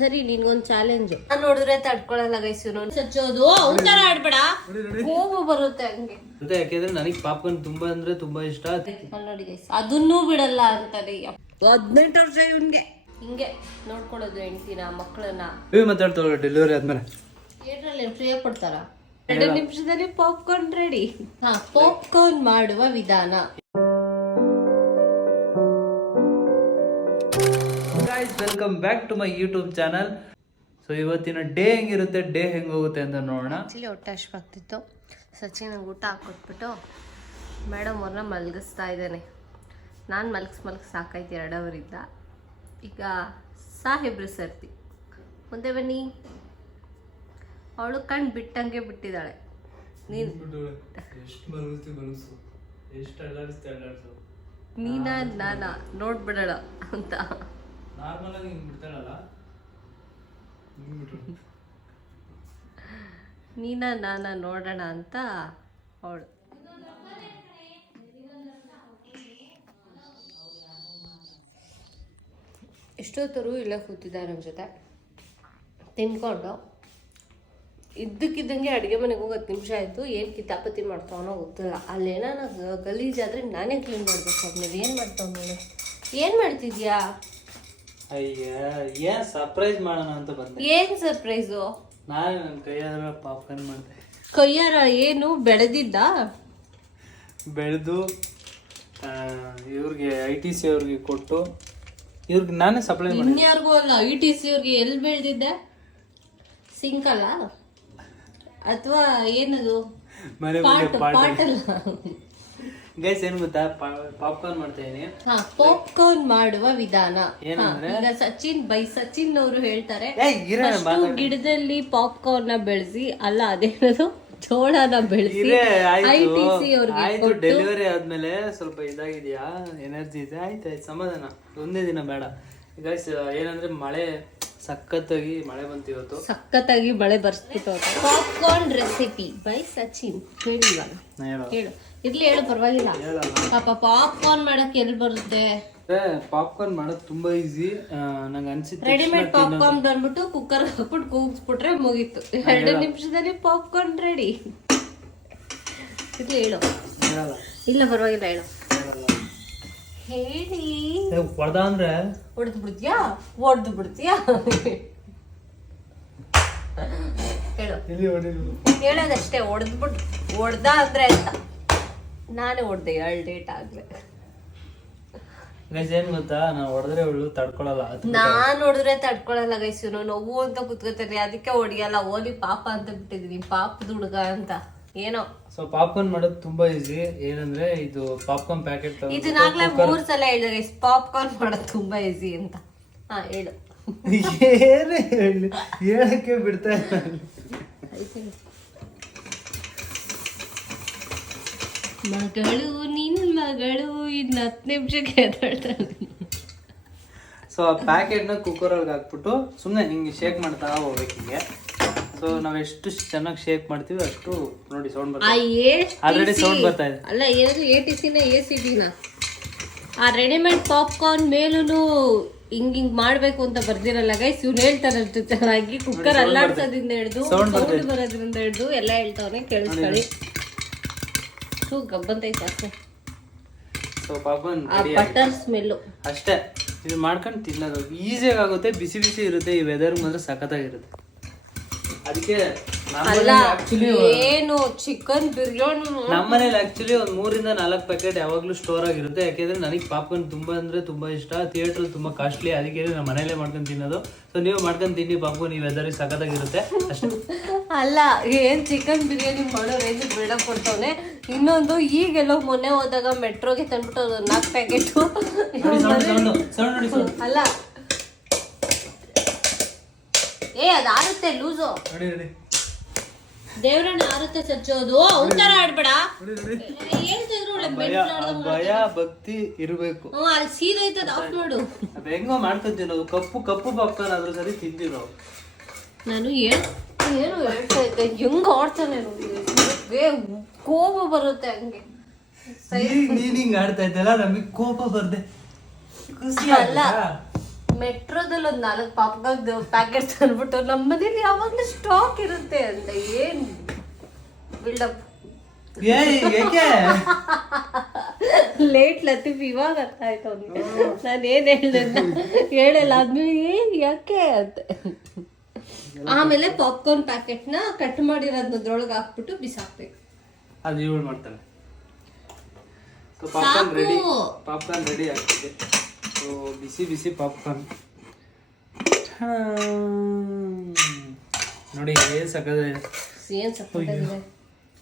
ಸರಿ ನಿನ್ಗೊಂದ್ ಚಾಲೆಂಜ್. ನಾನ್ ನೋಡಿದ್ರೆ ತಡ್ಕೊಳಲ್ಲ ಗೈಸ್. ಸಚ್ಚೋದು ಒಂಥರ ಆಡ್ಬೇಡ, ಕೋಪ ಬರುತ್ತೆ ಹಂಗೆ. ಯಾಕೆಂದ್ರೆ ನನಗೆ ಪಾಪ್ಕಾರ್ನ್ ತುಂಬಾ ಅಂದ್ರೆ ತುಂಬಾ ಇಷ್ಟ. ನೋಡಿ ಗೈಸ್, ಅದನ್ನೂ ಬಿಡಲ್ಲ ಅಂತಾನೆ. 18 ವರ್ಷ ಇವನ್ಗೆ ಹಿಂಗೆ ನೋಡ್ಕೊಳ್ಳೋದು ಹೆಂಡ್ತಿನ ಮಕ್ಕಳನ್ನ. ಮಾತಾಡ್ತಾವ ಡೆಲಿವರಿ ಆದ್ಮೇಲೆ ಏನ್ರಲ್ಲಿ ಫ್ರೀಯಾಗಿ ಕೊಡ್ತಾರ? 2 ನಿಮಿಷದಲ್ಲಿ ಪಾಪ್ಕಾರ್ನ್ ರೆಡಿ. ಪಾಪ್ಕಾರ್ನ್ ಮಾಡುವ ವಿಧಾನ. Welcome back to my YouTube channel. So ಇವತ್ತಿನ ಡೇ ಹೆಂಗಿರುತ್ತೆ, ಡೇ ಹೆಂಗ್ ಹೋಗುತ್ತೆ ಅಂತ ನೋಡೋಣ. ಆಕ್ಚುಲಿ ಹೊಟ್ಟೆ ಹಶ್ವಾಗ್ತಿತ್ತು. ಸಚಿನ್ ಊಟ ಹಾಕೊಟ್ಬಿಟ್ಟು ಮೇಡಮ್ ಅವ್ರನ್ನ ಮಲಗಿಸ್ತಾ ಇದ್ದಾನೆ. ನಾನು ಮಲಗಿಸ್ ಸಾಕಾಯ್ತು 2 ಅವರಿಂದ. ಈಗ ಸಾಹೇಬ್ರು ಸರ್ತಿ ಮುಂದೆ ಬನ್ನಿ. ಅವಳು ಕಣ್ಣು ಬಿಟ್ಟಂಗೆ ಬಿಟ್ಟಿದ್ದಾಳೆ. ನೀನಾ ನಾನಾ ನೋಡ್ಬಿಡೋಣ ಅಂತ. ನೀನಾ ನಾನಾ ನೋಡೋಣ ಅಂತ ಅವಳು. ಎಷ್ಟೊತ್ತರು ಇಲ್ಲೇ ಕೂತಿದ್ದಾರೆ ನಮ್ಮ ಜೊತೆ ತಿನ್ಕೊಂಡು. ಇದ್ದಕ್ಕಿದ್ದಂಗೆ ಅಡುಗೆ ಮನೆಗೆ ಹೋಗಿ 10 ನಿಮಿಷ ಆಯಿತು. ಏನು ಕಿತಾಪತಿ ಮಾಡ್ತಾವನೋ ಗೊತ್ತಿಲ್ಲ. ಅಲ್ಲೇನಾನ ಗಲೀಜಾದರೆ ನಾನೇ ಕ್ಲೀನ್ ಮಾಡ್ಬೇಕು. ನೀವು ಏನು ಮಾಡ್ತಾವ ನೀನು? ಏನು ಮಾಡ್ತಿದ್ಯಾ? ಅಯ್ಯ, ಏನ್ ಸರ್ಪ್ರೈಸ್ ಮಾಡೋಣ ಅಂತ ಬಂದೆ. ಏನು ಸರ್ಪ್ರೈಸು? ನಾನು ನನ್ನ ಕೈಯಾರ ಪಾಪ್ಕಾರ್ನ್ ಮಾಡಿದೆ. ಕೈಯಾರ ಏನು ಬೆಳೆದಿದ್ದ? ಬೆಳೆದು ಇವ್ರಿಗೆ ITC ಅವ್ರಿಗೆ ಕೊಟ್ಟು ಇವ್ರಿಗೆ ನಾನೇ ಸಪ್ಲೈ ಮಾಡಿ. ಇನ್ಯಾರಿಗೂ ಅಲ್ಲ, ITC ಅವ್ರಿಗೆ. ಎಲ್ಲಿ ಬೆಳೆದಿದ್ದೆ? ಸಿಂಕ್ ಅಲ್ಲ ಅಥವಾ ಏನದು? ಪಾಟಲ್ಲ. ಗೈಸ್ ಏನ್ ಗೊತ್ತಾ, ಪಾಪ್ಕಾರ್ನ್ ಮಾಡ್ತಾ ಇದೀನಿ. ಪಾಪ್ಕಾರ್ನ್ ಮಾಡುವ ವಿಧಾನ ಏನಂದ್ರೆ, ಈಗ ಸಚಿನ್ ಅವರು ಹೇಳ್ತಾರೆ ಗಿಡದಲ್ಲಿ ಪಾಪ್ಕಾರ್ನ್ ನ ಬೆಳೆಸಿ, ಅಲ್ಲ ಅದೇನದು ಜೋಳನ ಬೆಳೆಸಿ ITC ಅವ್ರಿಗೆ ಡೆಲಿವರಿ ಆದ್ಮೇಲೆ ಸ್ವಲ್ಪ ಇದಾಗಿದ್ಯಾ, ಎನರ್ಜಿ ಇದೆ. ಆಯ್ತು ಸಮಾಧಾನ, ಒಂದೇ ದಿನ ಬೇಡ. ಗೈಸ್ ಏನಂದ್ರೆ ಮಳೆ ಸಖತ್ತಾಗಿ ಮಳೆ ಬಂತು ಇವತ್ತು. ಸಖತ್ತಾಗಿ ಮಳೆ ಬರ್ಸ್ಬಿಟ್ಟು. Popcorn recipe by Sachin. ಹೇಳಿ ಇವಾಗ, ಹೇಳು. ಇರ್ಲಿ ಹೇಳು, ಪರವಾಗಿಲ್ಲ. ಪಾಪ ಪಾಪ್ಕಾರ್ನ್ ಮಾಡಕ್ ಎಲ್ಲಿ ಬರುತ್ತೆ? ಪಾಪ್ಕಾರ್ನ್ ಮಾಡೋದು ತುಂಬಾ ಈಸಿ ನಂಗೆ ಅನ್ಸಿತ್ತು. ರೆಡಿಮೇಡ್ ಪಾಪ್ಕಾರ್ನ್ ಬಂದ್ಬಿಟ್ಟು ಕುಕ್ಕರ್ ಹಾಕ್ಬಿಟ್ಟು ಕೂಗಿಸ್ಬಿಟ್ರೆ ಮುಗೀತು. 2 ನಿಮಿಷದಲ್ಲಿ ಪಾಪ್ಕಾರ್ನ್ ರೆಡಿ. ಇರ್ಲಿ ಹೇಳು. ಇಲ್ಲ ಪರವಾಗಿಲ್ಲ, ಹೇಳು. ಹೇಳಿ. ಹೊಡೆದ ಅಂದ್ರೆ ಹೊಡೆದು ಬಿಡ್ತೀಯಾ? ಹೇಳೋದಷ್ಟೇ. ಹೊಡೆದ ಅಂದ್ರೆ ಅಂತ. ನಾನೇ ಹೊಡೆದೆ 2 ಡೇಟ್ ಆಗ್ಲೇ. ಗೈಸ್ ಏನ್ ಗೊತ್ತಾ, ನಾನು ಹೊಡೆದ್ರೆ ಅವಳು ತಡ್ಕೊಳಲ್ಲ. ನಾನ್ ಹೊಡೆದ್ರೆ ತಡ್ಕೊಳಲ್ಲ ಗೈಸ್. ನೋವು ಅಂತ ಕುತ್ಕೋತಾರೆ, ಅದಕ್ಕೆ ಹೊಡಿಯಲ್ಲ. ಓಲಿ ಪಾಪ ಅಂತ ಬಿಟ್ಟಿದೀನಿ, ಪಾಪದ ಹುಡುಗ ಅಂತ ಏನೋ. ಸೊ ಪಾಪ್ಕಾರ್ನ್ ಮಾಡೋದು ತುಂಬಾ ಈಸಿ. ಏನಂದ್ರೆ ಇದು ಪಾಪ್ಕಾರ್ನ್ ಪ್ಯಾಕೆಟ್. ಇದನ್ನಾಗ್ಲೇ 3 ಸಲ ಹೇಳಿದ್ರೆ ಗೈಸ್, ಪಾಪ್ಕಾರ್ನ್ ಮಾಡೋದು ತುಂಬಾ ಈಸಿ ಅಂತ. ಹೇಳು. ಏನೇ ಹೇಳಿ, ಹೇಳಕ್ಕೆ ಬಿಡ್ತಾ ಇಲ್ಲ. ಮಗಳು ನಿನ್ ಮಗಳು ಇನ್ನು 10 ನಿಮಿಷಕ್ಕೆ ಎದ್ದೇಳ್ತಾಳೆ. ಸೊ ಆ ಪ್ಯಾಕೆಟ್ನ ಕುಕ್ಕರ್ ಒಳಗೆ ಹಾಕ್ಬಿಟ್ಟು ಸುಮ್ಮನೆ ಹಿಂಗೆ ಶೇಕ್ ಮಾಡ್ತಾ ಹೋಗ್ಬೇಕು ಹಿಂಗೆ. ಸೊ ನಾವ್ ಎಷ್ಟು ಚೆನ್ನಾಗಿ ಶೇಕ್ ಮಾಡ್ತೀವಿ ಅಷ್ಟು ನೋಡಿ ಸೌಂಡ್ ಬರ್ತಾ ಇದೆ. ಆಲ್ರೆಡಿ ಸೌಂಡ್ ಬರ್ತಾ ಇದೆ. ಅಲ್ಲ ಏನು ATCನ ACDನ? ಆ ರೆಡಿಮೇಡ್ ಪಾಪ್ಕಾರ್ನ್ ಮೇಲೂ ಹಿಂಗ್ ಮಾಡ್ಬೇಕು ಅಂತ ಬರ್ದಿರಲ್ಲ ಗೈಸ್. ಇವ್ನು ಹೇಳ್ತಾನೆ ಚೆನ್ನಾಗಿ. ಕುಕ್ಕರ್ ಅಲ್ಲಾಡ್ಸೋದ್ರಿಂದ ಹಿಡಿದು ಸೌಂಡ್ ಬರೋದ್ರಿಂದ ಹಿಡಿದು ಎಲ್ಲ ಹೇಳ್ತಾವನೆ, ಕೇಳಿಸ್ಕೊಳ್ಳಿ. ಗಬ್ಬಂತೈತೆ ಅಷ್ಟೇ. ಸೊ ಪಾಪ್ಕಾರ್ನ್ ಬಟರ್ ಸ್ಮೆಲ್ಲು ಅಷ್ಟೇ. ಇದು ಮಾಡ್ಕೊಂಡು ತಿನ್ನೋದು ಈಸಿಯಾಗಿ ಆಗುತ್ತೆ. ಬಿಸಿ ಬಿಸಿ ಇರುತ್ತೆ. ಈ ವೆದರ್ ಮಾತ್ರ ಸಖತ್ತಾಗಿರುತ್ತೆ. ಅದಕ್ಕೆ ಏನು ಚಿಕನ್ ಬಿರಿಯಾನಿ ನಮ್ಮನೇಲಿ ಆಕ್ಚುಲಿ ಒಂದು 3 ರಿಂದ 4 ಪ್ಯಾಕೆಟ್ ಯಾವಾಗ್ಲೂ ಸ್ಟೋರ್ ಆಗಿರುತ್ತೆ. ಯಾಕೆಂದ್ರೆ ನನಗೆ ಪಾಪ್ಕಾರ್ನ್ ತುಂಬಾ ಅಂದ್ರೆ ತುಂಬಾ ಇಷ್ಟ. ಥಿಯೇಟರ್ ತುಂಬಾ ಕಾಸ್ಟ್ಲಿ, ಅದಕ್ಕೆ ನಾನು ಮನೇಲೆ ಮಾಡ್ಕೊಂಡು ತಿನ್ನೋದು. ಸೊ ನೀವು ಮಾಡ್ಕೊಂಡು ತಿನ್ನಿ ಪಾಪ್ಕಾರ್ನ್. ಈ ವೆದರ್ ಸಖತ್ತಾಗಿರುತ್ತೆ ಅಷ್ಟೇ. ಅಲ್ಲ, ಏನ್ ಚಿಕನ್ ಬಿರಿಯಾನಿ ಮಾಡೋ ರೇಂಜ್ ಬಿಲ್ಡಪ್ ಕೊಡ್ತಾವನೆ. ಇನ್ನೊಂದು ಈಗೆಲ್ಲೋ ಮೊನ್ನೆ ಹೋದಾಗ ಮೆಟ್ರೋಗೆ ತಂದ್ಬಿಟ್ಟು 4 ಪ್ಯಾಕೆಟ್. ಅಲ್ಲ ಅದಾರುತ್ತೆ ಲೂಸು. ದೇವ್ರನ್ನ ಆರುತ್ತೆ ಸಚ್ಚೋದು. ಒಂಥರ ಆಡ್ಬೇಡ. ಭಯ ಭಕ್ತಿ ಇರ್ಬೇಕು. ಅಲ್ಲಿ ಸೀದೈತದ ಆಫ್ ಮಾಡು. ಅದ್ ಹೆಂಗೋ ಮಾಡ್ಕೊಂತೀನಿ. ಅದು ಕಪ್ಪು ಪಾಪ್ಕಾರ್ನ್ ಆದ್ರೂ ಸರಿ ತಿಂದಿರೋ. ನಾನು ಏನು ಹೇಳ್ತಾ ಇದ್ದೆ, ಹೆಂಗ ಆಡ್ತಾನೆ ನೋಡಿ. ಕೋಪ ಬರುತ್ತೆ ಹಂಗೆ. ನೀನ್ ಹಿಂಗ್ ಆಡ್ತಾ ಇದ್ದಲ್ಲ, ನಮಗ್ ಕೋಪ ಬರ್ದೆ. ಅಲ್ಲ ಮೆಟ್ರೋದಲ್ಲಿ ಒಂದು 4 ಪಾಪ್ಕಾರ್ನ್ ಪ್ಯಾಕೆಟ್ ತಂದ್ಬಿಟ್ಟು ನಮ್ಮ ಮನೇಲಿ ಯಾವಾಗಲೂ ಸ್ಟಾಕ್ ಇರುತ್ತೆ ಅಂತ ಏನ್ ಬಿಲ್ಡಪ್ ಲೇಟ್ ಲತೀಫ್ ಇವಾಗ ಅರ್ಥ ಆಯ್ತು ಅವ್ನಿಗೆ ನಾನು ಏನ್ ಹೇಳಲ್ಲ ಆದ್ಮೇಲೆ ಏನ್ ಯಾಕೆ ಅಂತ. ಆಮೇಲೆ ಪಾಪ್ಕಾರ್ನ್ ಪ್ಯಾಕೆಟ್ನ ಕಟ್ ಮಾಡಿರೋದ್ರೊಳಗೆ ಹಾಕ್ಬಿಟ್ಟು ಬಿಸಾಕ್ಬೇಕು. ಅದು ಇವಳು ಮಾಡ್ತಾಳೆ. ಪಾಪ್ಕಾರ್ನ್ ರೆಡಿ, ಪಾಪ್ಕಾರ್ನ್ ರೆಡಿ ಆಗ್ತಿದೆ. ಸೊ ಬಿಸಿ ಬಿಸಿ ಪಾಪ್ಕಾರ್ನ್ ನೋಡಿ ಏನು ಸಕ್ಕತ್ತಾಗಿದೆ. ಏನ್ ಸಕ್ಕತ್ತಾಗಿದೆ.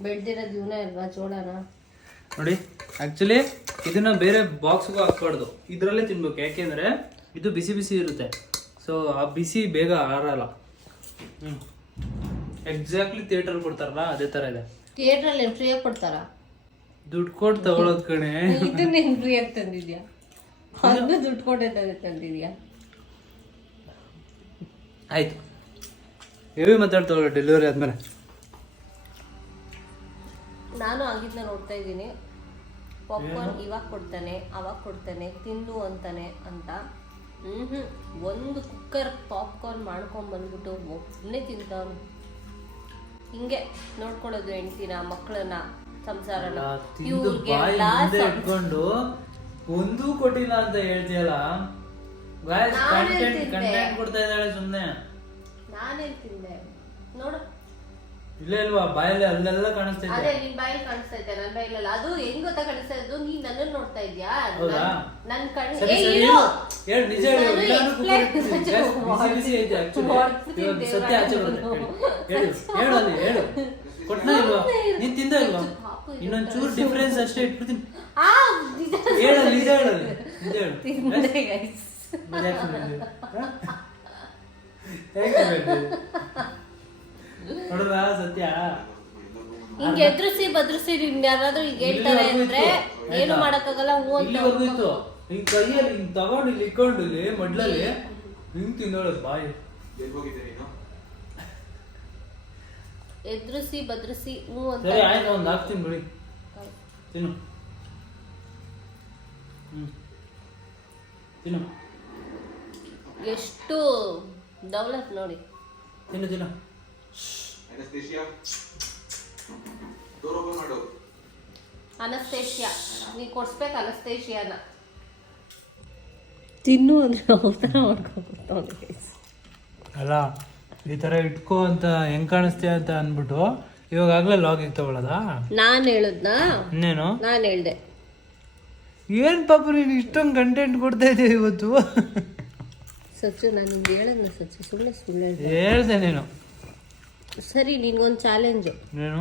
ಬೆಳ್ದಿರೋದು ಇವನೇ ಅಲ್ವಾ ಜೋಳನ. ನೋಡಿ ಆ್ಯಕ್ಚುಲಿ ಇದನ್ನ ಬೇರೆ ಬಾಕ್ಸ್ಗೂ ಹಾಕ್ಬಾರ್ದು, ಇದರಲ್ಲೇ ತಿನ್ಬೇಕು. ಯಾಕೆಂದರೆ ಇದು ಬಿಸಿ ಬಿಸಿ ಇರುತ್ತೆ. ಸೊ ಆ ಬಿಸಿ ಬೇಗ ಆರಲ್ಲ. ಎಕ್ಸಾಕ್ಟ್ಲಿ ಥಿಯೇಟರ್ ಕೊಡ್ತಾರಲ್ಲ ಅದೇ ಥರ ಇದೆ. ಥಿಯೇಟ್ರಲ್ಲಿ ಫ್ರೀಯಾಗಿ ಕೊಡ್ತಾರ? ದುಡ್ಡು ಕೊಟ್ಟು ತಗೊಳೋದ್ ಕಣೆ. ಇದನ್ನೇನು ಫ್ರೀಯಾಗಿ ತಂದಿದ್ಯಾ? ಅದನ್ನು ದುಡ್ಡು ಕೊಟ್ಟೆ ತಂದಿದ್ಯಾ? ಆಯ್ತು ಹೆವಿ ಮಾತಾಡ್ತಾವಲ್ಲ ಡೆಲಿವರಿ ಆದ್ಮೇಲೆ. ನಾನು ಆಗಿದ್ನ ನೋಡ್ತಾ ಇದ್ದೀನಿ. ಪಾಪ್ಕಾರ್ನ್ ಇವಾಗ ಕೊಡ್ತಾನೆ ಅವಾಗ ಕೊಡ್ತಾನೆ ತಿನ್ನು ಅಂತಾನೆ ಅಂತ. ಒಂದು ಕುಕ್ಕರ್ ಪಾಪ್ಕಾರ್ನ್ ಮಾಡ್ಕೊಂಡ್ ಬಂದ್ಬಿಟ್ಟು ಒಬ್ಬನೇ ತಿಂತಾವನು. ಹಿಂಗೆ ನೋಡ್ಕೊಳ್ಳೋದು ಹೆಂಡ್ತಿನ, ಮಕ್ಕಳನ್ನ, ಸಂಸಾರನ. ಇಟ್ಕೊಂಡು ಒಂದೂ ಕೊಟ್ಟಿಲ್ಲ ಅಂತ ಹೇಳ್ತೀಯಲ್ಲ. ಕಂಟೆಂಟ್ ಕೊಡ್ತಾ ಇದ್ದಾಳೆ ಸುಮ್ನೆ. ನಾನೇ ತಿಂದೆ ನೋಡು. ಇಲ್ಲ ಇಲ್ವಾ ಬಾಯಲ್ಲಿ ಅಲ್ಲೆಲ್ಲ ಕಾಣಿಸ್ತಾ ಇದೆ. ಅದೇ ನಿನ್ ಬಾಯಲ್ಲಿ ಕಾಣಿಸ್ತಾ ಇದೆ, ನನ್ನ ಬಾಯಲ್ಲ. ಅದು ಹೆಂಗ್ ಗೊತ್ತಾ ಕಾಣಿಸ್ತಾ ಇದ್ದು? ನೀನ್ ನನ್ನನ್ನು ನೋಡ್ತಾ ಇದ್ಯಾ? ನನ್ ಕಣ್ಣು ನಿಜ ಸತ್ಯ ಆಚೆ ಹೇಳು ಹೇಳು ಕೊಟ್ನ ಇಲ್ವಾ? ನೀನ್ ತಿಂದ ಇಲ್ವಾ? ಇನ್ನೊಂದ್ ಚೂರು ಡಿಫ್ರೆನ್ಸ್ ಅಷ್ಟೇ ಇಟ್ಬಿಡ್ತೀನಿ. ಹೇಳಲ್ಲ ನಿಜ ಹೇಳಲ್ಲ ನಿಜ ನೋಡ್ರ ಸತ್ಯ. ಹಿಂಗೆ ಎದುರಿಸಿ ಬದ್ರಿಸಿ ಯಾರಾದ್ರೂ ಈಗ ಹೇಳ್ತಾರೆ ಅಂದ್ರೆ ಏನು ಮಾಡಕ್ಕಾಗಲ್ಲ. ಇಲ್ಲಿವರೆಗೂ ಇತ್ತು. ಹಿಂಗ್ ಕೈಯಲ್ಲಿ ಹಿಂಗ್ ತಗೊಂಡು ಇಲ್ಲಿ ಇಕ್ಕೊಂಡು ಇಲ್ಲಿ ಮಡ್ಲಲ್ಲಿ ಹಿಂಗ್ ತಿಂದೋಳ ಬಾಯಿ. ಎದುರಿಸಿ ಬದ್ರಿಸಿ ಸರಿ ಆಯ್ತು, ಒಂದ್ ಹಾಕ್ತೀನಿ ಬಿಡಿ, ತಿನ್ನು. ತಿನ್ನು. ಎಷ್ಟು ಡೆವಲಪ್ ನೋಡಿ. ತಿನ್ನು ತಿನ್ನು. ಅನಸ್ತೇಶಿಯಾ ನೀ ಕೊಡ್ಸ್ಬೇಕು. ಅನಸ್ತೇಶಿಯಾನ ತಿನ್ನು ಅಂದ್ರೆ ಅಲ್ಲ ಈ ತರ ಇಟ್ಕೋ ಅಂತ ಹೆಂಗ್ ಕಾಣಿಸ್ತೀಯ ಅಂತ ಅನ್ಬಿಟ್ಟು ಇವಾಗಲೇ ಲಾಗಿಗೆ ತಗೊಳ್ಳೋದ? ನಾನ್ ಹೇಳುದ್ನಾ? ಇನ್ನೇನು ನಾನ್ ಹೇಳ್ದೆ. ಏನ್ ಪಾಪ ನೀನು ಇಷ್ಟೊಂದು ಕಂಟೆಂಟ್ ಕೊಡ್ತಾ ಇದ್ದೀವಿ ಇವತ್ತು. ಸಚ್ಚು ನಾನು ನಿಮ್ಗೆ ಹೇಳದ್ನ ಸಚ್ಚು, ಸುಮ್ಮನೆ ಸುಳ್ಳು ಹೇಳ್ದೆ ನೀನು. ಸರಿ ನಿನ್ಗೊಂದು ಚಾಲೆಂಜು. ಏನು?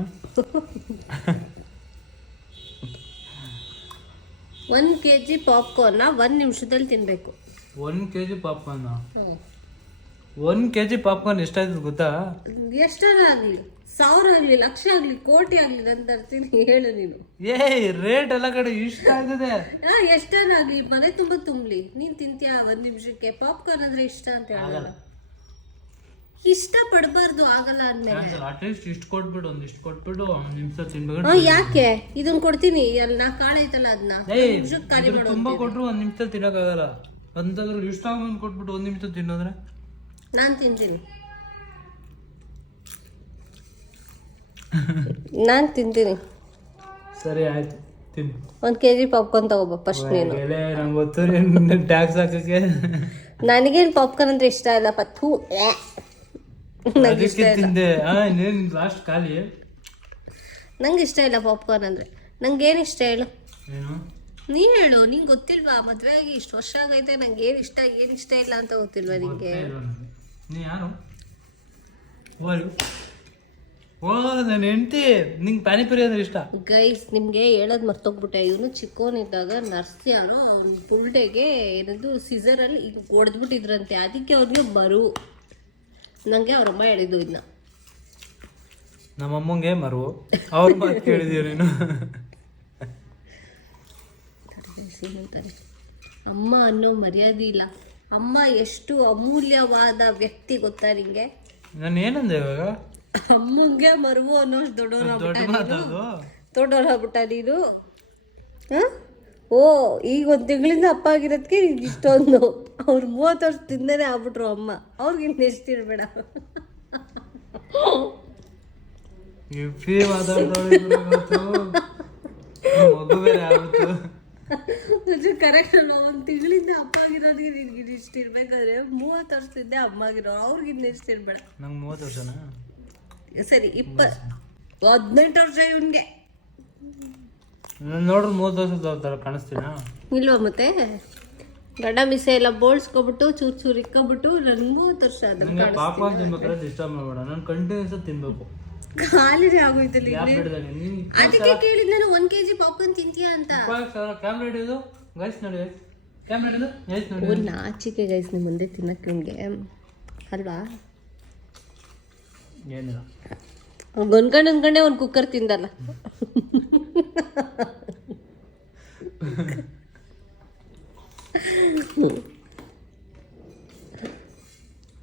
1 kg ಪಾಪ್ಕಾರ್ನ್ನ 1 ನಿಮಿಷದಲ್ಲಿ ತಿನ್ಬೇಕು. 1 kg ಪಾಪ್ಕಾರ್ನ್? 1 kg ಪಾಪ್ಕಾರ್ನ್ ಎಷ್ಟಾಯ್ತದ ಗೊತ್ತಾ? ಎಷ್ಟಾರ ಆಗ್ಲಿ, 1000 ಆಗ್ಲಿ, ಲಕ್ಷ ಆಗ್ಲಿ, ಕೋಟಿ ಆಗ್ಲಿ ನಾನು ತರ್ತೀನಿ. ಹೇಳು ನೀನು. ರೇಟ್ ಎಲ್ಲ ಕಡೆ ಇಷ್ಟ ಆಗ್ತದೆ. ಎಷ್ಟಾರ ಆಗ್ಲಿ, ಮನೆ ತುಂಬಾ ತುಂಬಲಿ, ನೀನ್ ತಿಂತೀಯ 1 ನಿಮಿಷಕ್ಕೆ? ಪಾಪ್ಕಾರ್ನ್ ಅಂದ್ರೆ ಇಷ್ಟ ಅಂತ ಹೇಳಲ್ಲ. ಇಷ್ಟ ಪಡಬಾರ್ದು, ಆಗಲ್ಲ ಅಂದ್ಮೇಲೆ ಅಟ್ಲೀಸ್ಟ್ ಇಷ್ಟು ಕೊಟ್ಬಿಟ್ಟು ಒಂದಿಷ್ಟು ಕೊಟ್ಬಿಟ್ಟು 1 ನಿಮಿಷ ತಿನ್ಬೇಕು. ಯಾಕೆ ಇದನ್ನ ಕೊಡ್ತೀನಿ ಅಲ್ಲ, ನಾ ಕಾಳೈತಲ್ಲ ಅದನ್ನ ತುಂಬಾ ಕೊಟ್ರು 1 ನಿಮಿಷದಲ್ಲಿ ತಿನ್ನಕ್ಕಾಗಲ್ಲ. ಅಂತಂದ್ರೆ ಇಷ್ಟ ಆಗೊಂದು ಕೊಟ್ಬಿಟ್ಟು 1 ನಿಮಿಷ ತಿನ್ನೋದ್ರೆ ನಾನು ತಿಂತೀನಿ. ನಾನು ತಿಂತೀನಿ. ಸರಿ ಆಯ್ತು, ತಿನ್ನು. 1 kg ಪಾಪ್ಕಾರ್ನ್ ತಗೋಬ ಫಸ್ಟ್ ನೀನು. ನಂಗೆ ಗೊತ್ತು ಟ್ಯಾಕ್ಸ್ ಹಾಕಕ್ಕೆ. ನನಗೇನು ಪಾಪ್ಕಾರ್ನ್ ಅಂದ್ರೆ ಇಷ್ಟ ಇಲ್ಲ. ಪತ್ತು ಲಾಸ್ಟ್ ಖಾಲಿ. ನಂಗೆ ಇಷ್ಟ ಇಲ್ಲ ಪಾಪ್ಕಾರ್ನ್ ಅಂದ್ರೆ. ನಂಗೇನು ಇಷ್ಟ ಹೇಳು? ಏನು ನೀ ಹೇಳು. ನಿಂಗೆ ಗೊತ್ತಿಲ್ವಾ? ಮದ್ವೆ ಆಗಿ ಇಷ್ಟು ವರ್ಷ ಆಗೈತೆ, ನಂಗೆ ಏನು ಇಷ್ಟ ಏನು ಇಷ್ಟ ಇಲ್ಲ ಅಂತ ಗೊತ್ತಿಲ್ವಾ ನಿಂಗೆ? ನೀ ಯಾರು? ಓ ನನ್ನ ಹೆಂಡತಿ. ನಿಂಗೆ ಪಾನಿಪುರಿ ಅಂದ್ರೆ ಇಷ್ಟ? ಗೈಸ್ ನಿಮ್ಗೆ ಹೇಳೋದು ಮರ್ತೋಗ್ಬಿಟ್ಟೆ. ಇವನು ಚಿಕ್ಕವನಿದ್ದಾಗ ನರ್ಸ್ ಯಾರೋ ಅವ್ನ ಪುಲ್ಡೆಗೆ ಏನದು ಸಿಸರಲ್ಲಿ ಈಗ ಹೊಡೆದ್ಬಿಟ್ಟಿದ್ರಂತೆ. ಅದಕ್ಕೆ ಅವ್ನಿಗೆ ಬರು. ನಂಗೆ ಅವ್ರಮ್ಮ ಹೇಳಿದ್ದು ಇದನ್ನ. ನಮ್ಮಮ್ಮಂಗೆ ಮರು ಅವ್ರ ಮಾತು ಕೇಳಿದೀಯ ನೀನು? ಅಮ್ಮ ಅನ್ನೋ ಮರ್ಯಾದೆ ಇಲ್ಲ. ಅಮ್ಮ ಎಷ್ಟು ಅಮೂಲ್ಯವಾದ ವ್ಯಕ್ತಿ ಗೊತ್ತಾ ನಿಂಗೆ? ನಾನು ಏನಂದೆ ಇವಾಗ? ಅಮ್ಮಂಗೆ ಮರುವು ಅನ್ನೋ ದೊಡ್ಡವನಾಗ್ಬಿಟ್ಟ ನೀನು. ಓ ಈಗ ಒಂದು ತಿಂಗಳಿಂದ ಅಪ್ಪ ಆಗಿರೋದಕ್ಕೆ ಇಷ್ಟೊಂದು ಅವ್ರು 30 ವರ್ಷದಿಂದನೇ ಆಗ್ಬಿಟ್ರು ಅಮ್ಮ. ಅವ್ರಿಗೆ ಇನ್ನು ಎಷ್ಟು ಇರಬೇಡ. ಕರೆಕ್ಟ್ ಅಲ್ಲ, ಒಂದು ತಿಂಗಳಿಂದ ಅಪ್ಪ ಆಗಿರೋದಕ್ಕೆ ನಿನ್ಗೆ ಇಷ್ಟು ಇರ್ಬೇಕಾದ್ರೆ 30 ವರ್ಷದಿಂದ ಅಮ್ಮ ಆಗಿರೋ ಅವ್ರಿಗೆ ಇನ್ನು ಎಷ್ಟು ಇರಬೇಡ. ನಂಗೆ 30 ವರ್ಷನಾ? ಸರಿ 18 ವರ್ಷ ಇವನ್ಗೆ. ನೋಡ್ರಿ 30 ವರ್ಷದ ಥರ ಕಾಣಿಸ್ತೀನ ಇಲ್ವಾ? ಮತ್ತೆ ಗಡ್ಡ ಮಿಸೆ ಎಲ್ಲ ಬೋಳ್ಸ್ಕೊಬಿಟ್ಟು ಚೂರು ಚೂರು ಇಕ್ಕೊಬಿಟ್ಟು ನನ್ಗೆ 30 ವರ್ಷ ಆದ್ರೆ ಪಾಪ ತಿನ್ಬೇಕಾದ್ರೆ ಡಿಸ್ಟರ್ಬ್ ಮಾಡಬೇಡ. ನಾನು ಕಂಟಿನ್ಯೂಸ್ ತಿನ್ಬೇಕು. ಖಾಲಿನೇ ಆಗೋಯ್ತಲ್ಲ. ಅದಕ್ಕೆ ಕೇಳಿದ್ ನಾನು 1 kg ಪಾಪ್ಕಾರ್ನ್ ತಿಂತೀಯಾ ಅಂತ. ಕ್ಯಾಮ್ರಾ ಹಿಡಿಯೋದು ಗೈಸ್ ನೋಡಿ, ಕ್ಯಾಮ್ರಾ ಹಿಡಿಯೋದು ಗೈಸ್ ನೋಡಿ. ಒಂದು ನಾಚಿಕೆ ಗೈಸ್ ನಿಮ್ಮ ಮುಂದೆ ತಿನ್ನಕ್ಕೆ ನಿಮಗೆ ಅಲ್ವಾ? ಏನಿಲ್ಲ, ಅನ್ಕೊಂಡೆ ಒಂದು ಕುಕ್ಕರ್ ತಿಂದಲ್ಲ.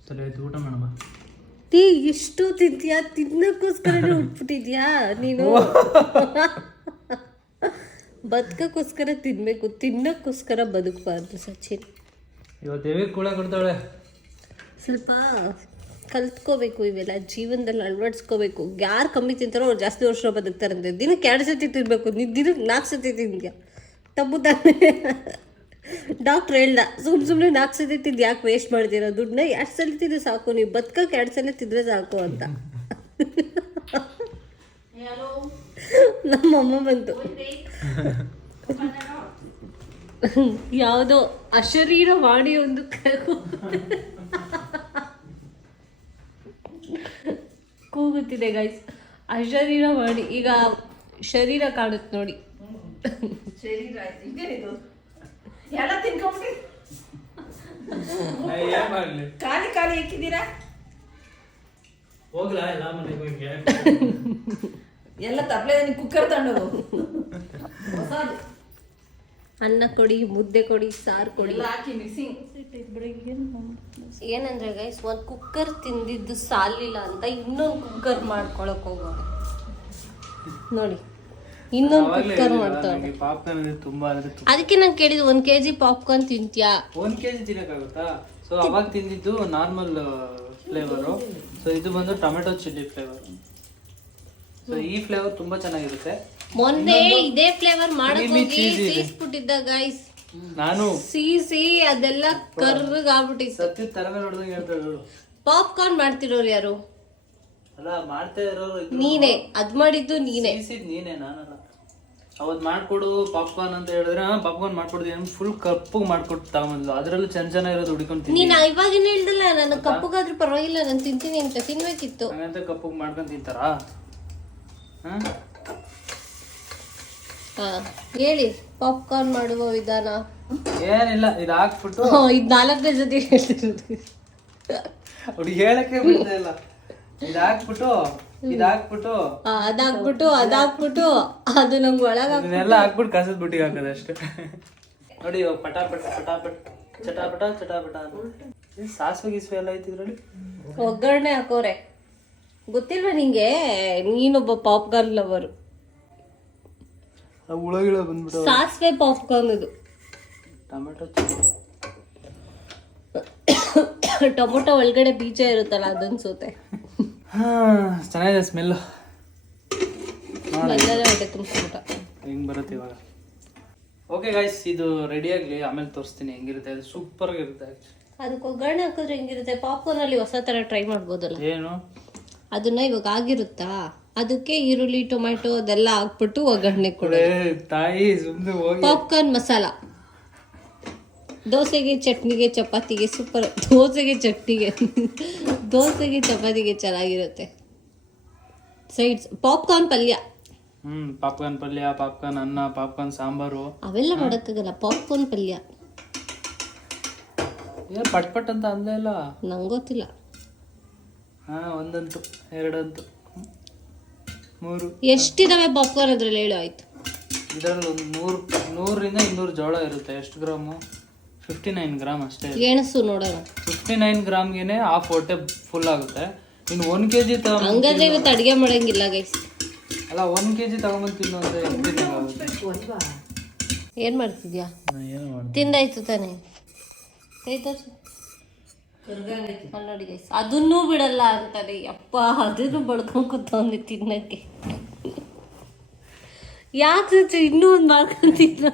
ಸರಿ ಆಯ್ತು, ಊಟ ಮಾಡೋಣ. ಟೀ ಎಷ್ಟು ತಿಂತೀಯಾ? ತಿನ್ನಕ್ಕೋಸ್ಕರನೇ ಉಟ್ಬಿಟ್ಟಿದ್ಯಾ ನೀನು? ಬದುಕಕ್ಕೋಸ್ಕರ ತಿನ್ಬೇಕು, ತಿನ್ನಕ್ಕೋಸ್ಕರ ಬದುಕಬಾರ್ದು ಸಚಿನ್. ಇವತ್ತು ಹೆವಿ ಕೂಡ ಕೊಡ್ತಾಳೆ. ಸ್ವಲ್ಪ ಕಲ್ತ್ಕೋಬೇಕು, ಇವೆಲ್ಲ ಜೀವನದಲ್ಲಿ ಅಳವಡಿಸ್ಕೋಬೇಕು. ಯಾರು ಕಮ್ಮಿ ತಿಂತಾರೋ ಅವ್ರು ಜಾಸ್ತಿ ವರ್ಷ ಬದುಕ್ತಾರಂತೆ. ದಿನಕ್ಕೆ 2 ಸತಿ ತಿನ್ಬೇಕು, ನೀನು ದಿನಕ್ಕೆ 4 ಸತಿ ತಿಂದ್ಯಾ ತಪ್ಪು ತಾನೆ? ಡಾಕ್ಟ್ರ್ ಹೇಳ್ದ ಸುಮ್ಮನೆ 4 ಸತಿ ತಿಂದು ಯಾಕೆ ವೇಸ್ಟ್ ಮಾಡ್ತೀರಾ ದುಡ್ಡನ್ನ? 2 ಸಲ ತಿಂದ್ರೆ ಸಾಕು, ನೀವು ಬದುಕಕ್ಕೆ 2 ಸಲ ತಿಂದರೆ ಸಾಕು ಅಂತ. ನಮ್ಮಮ್ಮ ಬಂತು. ಯಾವುದೋ ಅಶರೀರ ಮಾಡಿ ಒಂದು ಕೂಗುತ್ತಿದೆ ಗೈಸ್. ಅಶರೀರ ಮಾಡಿ ಈಗ ಶರೀರ ಕಾಣುತ್ತೆ ನೋಡಿ. ಶರೀರ ಆಯ್ತು ಇದೇನಿದು ಎಲ್ಲ ತಿನ್ಕೊಂಡ್ಬಿಟ್ಟು ಏನ್ ಮಾಡ್ಲಿ, ಖಾಲಿ ಖಾಲಿ ಇಕ್ಕಿದ್ದೀರಾ? ಹೋಗ್ಲಾ ಎಲ್ಲ ಮನೆಗೆ ಹೋಗಿ ಎಲ್ಲ ತಪ್ಪಲೆ ಕುಕ್ಕರ್ ತಗೊಂಡು ಹೊಸದು ಅನ್ನ ಕೊಡಿ, ಮುದ್ದೆ ಕೊಡಿ, ಸಾರು ಕೊಡಿ, ಎಲ್ಲ ಹಾಕಿ ಮಿಕ್ಸಿಂಗ್. ಏನಂದ್ರೆ ಗೈಸ್ ಒಂದು ಕುಕ್ಕರ್ ತಿಂದಿದ್ದು ಸಾಲಿಲ್ಲ ಅಂತ ಇನ್ನೊಂದು ಕುಕ್ಕರ್ ಮಾಡ್ಕೊಳಕ್ ಹೋಗೋದು ನೋಡಿ. ಇನ್ನೊಂದು ಕುಕ್ಕರ್ ಮಾಡ್ತಾವೆ. ಪಾಪ್ಕಾರ್ನ್ ಅಂದ್ರೆ ತುಂಬಾ ಅದಕ್ಕೆ ನಾನು ಕೇಳಿದ್ದು 1 kg ಪಾಪ್ಕಾರ್ನ್ ತಿಂತ್ಯಾ? 1 kg ತಿನ್ನಕ್ಕಾಗುತ್ತಾ? ಸೊ ಅವಾಗ ತಿಂದಿದ್ದು ನಾರ್ಮಲ್ ಫ್ಲೇವರು. ಸೊ ಇದು ಬಂದು ಟೊಮೆಟೊ ಚಿಲ್ಲಿ ಫ್ಲೇವರ್. ಸೊ ಈ ಫ್ಲೇವರ್ ತುಂಬಾ ಚೆನ್ನಾಗಿರುತ್ತೆ. ಮೊನ್ನೆ ಇದೇ ಫ್ಲೇವರ್ ಮಾಡಕ್ ಹೋಗಿ ಸೀಸ್ಬಿಟ್ಟಿದ್ದ ಗೈಸ್. ನಾನು ಸೀಸಿ ಅದೆಲ್ಲ ಕರ್ರಗ್ ಆಗ್ಬಿಟ್ಟಿತ್ತು. ಸತ್ಯ ತರಗ ನೋಡ್ದಂಗೆ ಹೇಳ್ತಾಳೆ. ಪಾಪ್ಕಾರ್ನ್ ಮಾಡ್ತಿರೋರು ಯಾರು? ಅಲ್ಲ, ಮಾಡ್ತಾ ಇರೋರು ನೀನೇ. ಅದ್ ಮಾಡಿದ್ದು ನೀನೇ. ನೀನೇ, ನಾನಲ್ಲ. ಅವತ್ ಮಾಡ್ಕೊಡು ಪಾಪ್ಕಾರ್ನ್ ಅಂತ ಹೇಳಿದ್ರೆ ಪಾಪ್ಕಾರ್ನ್ ಮಾಡ್ಕೊಡ್ತೀನಿ. ಫುಲ್ ಕಪ್ಪಗೆ ಮಾಡ್ಕೊಟ್ಟು ತಗೊಂಬಂದ್ಲು. ಅದ್ರಲ್ಲೂ ಚೆನ್ನಾಗಿರೋದು ಹುಡ್ಕೊಂಡು ನೀನ್ ಇವಾಗಿನ ಹೇಳ್ದಲ್ಲ, ನಾನು ಕಪ್ಪಗಾದ್ರೂ ಪರವಾಗಿಲ್ಲ ನಾನು ತಿಂತೀನಿ ಅಂತ. ತಿನ್ಬೇಕಿತ್ತು. ಹಂಗಂತ ಕಪ್ಪಗೆ ಮಾಡ್ಕೊಂಡು ತಿಂತಾರಾ? ಹೇಳಿ ಪಾಪ್ಕಾರ್ನ್ ಮಾಡುವ ವಿಧಾನ. ಏನಿಲ್ಲ, ಇದು ಹಾಕ್ಬಿಟ್ಟು ಇದು 4ನೇ ಜೊತೆ ಹೇಳ್ತಿರೋದು. ಹುಡುಗಿ ಹೇಳಕ್ಕೆ ಬಿಡ್ತಾ ಇಲ್ಲ. ಇದಾಕ್ಬಿಟ್ಟು ಅದಾಕ್ಬಿಟ್ಟು ಅದು ನಂಗೆ ಇದನ್ನೆಲ್ಲ ಹಾಕ್ಬಿಟ್ಟು ಕಸದ ಬುಟ್ಟಿಗೆ ಹಾಕೋದು ಅಷ್ಟೇ. ನೋಡಿ ಇವಾಗ ಪಟಾಪಟ್ ಚಟಾಪಟ ಸಾಸಿವೆ ಗೀಸಿವೆ ಎಲ್ಲ ಐತಿ ಇದ್ರಲ್ಲಿ. ಒಗ್ಗರಣೆ ಹಾಕೋರೆ. ಗೊತ್ತಿಲ್ವಾ ನಿಂಗೆ? ನೀನೊಬ್ಬ ಪಾಪ್ಕಾರ್ನ್ ಲವರು. ಹುಳಗಿಳ ಬಂದ್ಬಿಟ್ಟು ಸಾಸಿವೆ ಪಾಪ್ಕಾರ್ನ್ ಇದು. ಟೊಮೊಟೊ ಒಳಗಡೆ ಬೀಜ ಇರುತ್ತಲ್ಲ ಅದನ್ಸುತ್ತೆ. ಚೆನ್ನಾಗಿದೆ ಸ್ಮೆಲ್. ಹೊಟ್ಟೆ ತುಂಬಿಸ್ಬಿಟ್ಟ. ಹೆಂಗ್ ಬರುತ್ತೆ ಇವಾಗ? ಓಕೆ ಗೈಸ್, ಇದು ರೆಡಿ ಆಗ್ಲಿ, ಆಮೇಲೆ ತೋರಿಸ್ತೀನಿ ಹೆಂಗಿರುತ್ತೆ. ಅದು ಸೂಪರ್ ಆಗಿರುತ್ತೆ. ಅದಕ್ಕೆ ಒಗ್ಗರಣೆ ಹಾಕಿದ್ರೆ ಹೆಂಗಿರುತ್ತೆ? ಪಾಪ್ಕಾರ್ನ್ ಅಲ್ಲಿ ಹೊಸ ತರ ಟ್ರೈ ಮಾಡ್ಬೋದಲ್ಲ. ಏನು ಅದನ್ನ ಇವಾಗ ಆಗಿರುತ್ತಾ, ಅದಕ್ಕೆ ಈರುಳ್ಳಿ ಟೊಮೆಟೊ ಅದೆಲ್ಲ ಹಾಕ್ಬಿಟ್ಟು ಒಗ್ಗರಣೆ ಕೊಡಿ. ತಾಯಿ ಸುಮ್ಮನೆ ಹೋಗಿ. ಪಾಪ್ಕಾರ್ನ್ ಮಸಾಲ ದೋಸೆಗೆ, ಚಟ್ನಿಗೆ, ಚಪಾತಿಗೆ ಸೂಪರ್. ದೋಸೆಗೆ ಚಪಾತಿಗೆ ಚೆನ್ನಾಗಿರುತ್ತೆ. ಸೈಡ್ಸ್ ಪಾಪ್ಕಾರ್ನ್ ಪಲ್ಯ. ಪಾಪ್ಕಾರ್ನ್ ಪಲ್ಯ, ಪಾಪ್ಕಾರ್ನ್ ಅನ್ನ, ಪಾಪ್ಕಾರ್ನ್ ಸಾಂಬಾರು ಅವೆಲ್ಲ ಮಾಡಕ್ಕಾಗಲ್ಲ. ಪಾಪ್ಕಾರ್ನ್ ಪಲ್ಯ ಪಟ್ ಅಂತ ಅಂದೇ ಇಲ್ಲ. ನಂಗೆ ಗೊತ್ತಿಲ್ಲ. 1 ಅಂತು, 2 ಅಂತು, 3. ಎಷ್ಟಿದಾವೆ ಪಾಪ್ಕಾರ್ನ್ ಅದ್ರಲ್ಲಿ ಹೇಳು ಆಯ್ತು. ಇದರಲ್ಲಿ ಒಂದು 100ರಿಂದ 200 ಜೋಳ ಇರುತ್ತೆ. ಎಷ್ಟು ಗ್ರಾಮು? 59 ಗ್ರಾಮ್ ಅಷ್ಟೇ. ಗೆಣಸು ನೋಡೋಣ. 59 ಗ್ರಾಮ್ಗೆನೆ ಹಾಫ್ ಹೊಟ್ಟೆ ಫುಲ್ ಆಗುತ್ತೆ. ಇನ್ನು 1 kg ಹಂಗಾದ್ರೆ ಇವತ್ತು ಅಡಿಗೆ ಮಾಡಂಗಿಲ್ಲ ಗೈಸ್. ಅಲ್ಲ, 1 kg ತಗೊಂಬಂದು ತಿನ್ನು ಅಂದ್ರೆ ಏನು ಮಾಡ್ತಿದ್ಯಾ? ಏನು ಮಾಡ್ತೀನಿ ತಿಂದಾಯ್ತು ತಾನೆ? ಕೈ ತೋರ್ಸು. ನೋಡಿ ಗೈಸ್, ಅದನ್ನೂ ಬಿಡಲ್ಲ ಅಂತಾರೆ. ಅಪ್ಪ ಅದನ್ನು ಬಡ್ಕೊಂಡು ಕೂತವ್ನೆ ತಿನ್ನಕ್ಕೆ. ಯಾಕೆ ಇನ್ನೂ ಒಂದು ಮಾಡ್ಕೊಂಡು ತಿನ್ನೋ